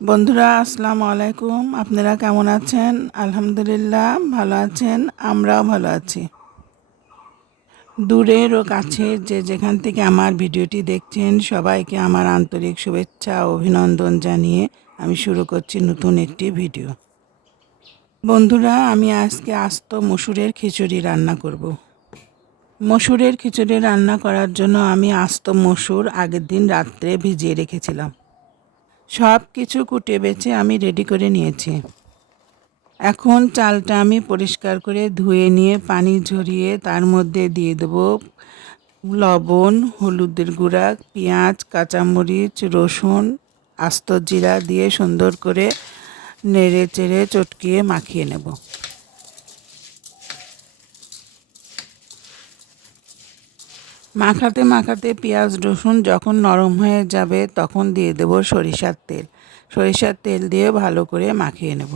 বন্ধুরা, আসসালামু আলাইকুম। আপনারা কেমন আছেন? আলহামদুলিল্লাহ ভালো আছেন, আমরাও ভালো আছি। দূরের ও কাছের যে যেখান থেকে আমার ভিডিওটি দেখছেন, সবাইকে আমার আন্তরিক শুভেচ্ছা অভিনন্দন জানিয়ে আমি শুরু করছি নতুন একটি ভিডিও। বন্ধুরা, আমি আজকে আস্ত মসুরের খিচুড়ি রান্না করব। মসুরের খিচুড়ি রান্না করার জন্য আমি আস্ত মসুর আগের দিন রাত্রে ভিজিয়ে রেখেছিলাম। সব কিছু কুটে বেছে আমি রেডি করে নিয়েছি। এখন চালটা আমি পরিষ্কার করে ধুয়ে নিয়ে পানি ঝরিয়ে তার মধ্যে দিয়ে দেব লবণ, হলুদের গুঁড়া, পেঁয়াজ, কাঁচামরিচ, রসুন, আস্ত জিরা দিয়ে সুন্দর করে নেড়ে চেড়ে চটকিয়ে মাখিয়ে নেব। মাখাতে মাখাতে পেঁয়াজ, রসুন যখন নরম হয়ে যাবে তখন দিয়ে দেব সরিষার তেল। সরিষার তেল দিয়ে ভালো করে মাখিয়ে নেব।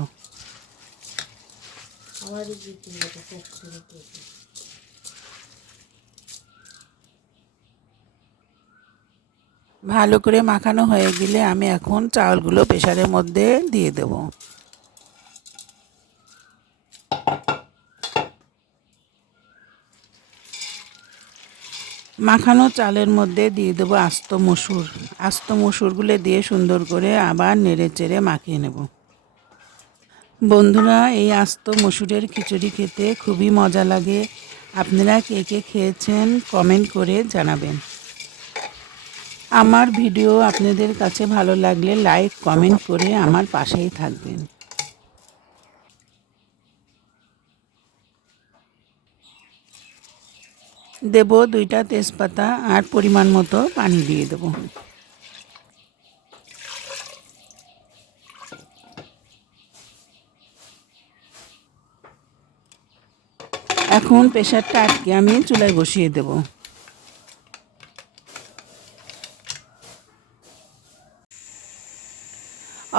ভালো করে মাখানো হয়ে গেলে আমি এখন চাউলগুলো প্রেশারের মধ্যে দিয়ে দেবো। মাখানো চালের মধ্যে দিয়ে দেবো আস্ত মসুর। আস্ত মসুরগুলো দিয়ে সুন্দর করে আবার নেড়ে চেড়ে মাখিয়ে নেব। বন্ধুরা, এই আস্ত মসুরের খিচুড়ি খেতে খুবই মজা লাগে। আপনারা কে কে খেয়েছেন কমেন্ট করে জানাবেন। আমার ভিডিও আপনাদের কাছে ভালো লাগলে লাইক, কমেন্ট করে আমার পাশেই থাকবেন। দেব দুইটা তেজপাতা আর পরিমাণ মতো পানি দিয়ে দেব। এখন প্রেশারটা আটকে আমি চুলায় বসিয়ে দেব।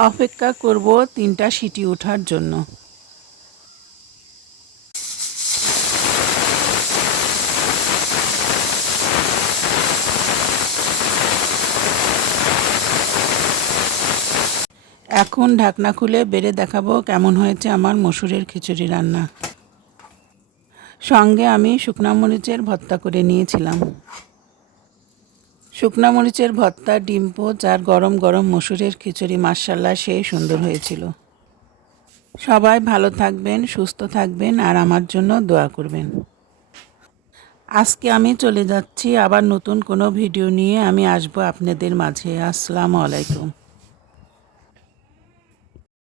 অপেক্ষা করব তিনটা সিটি ওঠার জন্য। এখন ঢাকনা খুলে বেড়ে দেখাবো কেমন হয়েছে আমার মসুরের খিচুড়ি রান্না। সঙ্গে আমি শুকনা মরিচের ভর্তা করে নিয়েছিলাম। শুকনা মরিচের ভর্তা, ডিম আর গরম গরম মসুরের খিচুড়ি মার্শাল্লাহ সেই সুন্দর হয়েছিল। সবাই ভালো থাকবেন, সুস্থ থাকবেন আর আমার জন্য দোয়া করবেন। আজকে আমি চলে যাচ্ছি আবার নতুন কোনো ভিডিও নিয়ে। আমি আসব আপনাদের মাঝে। আসসালামু আলাইকুম।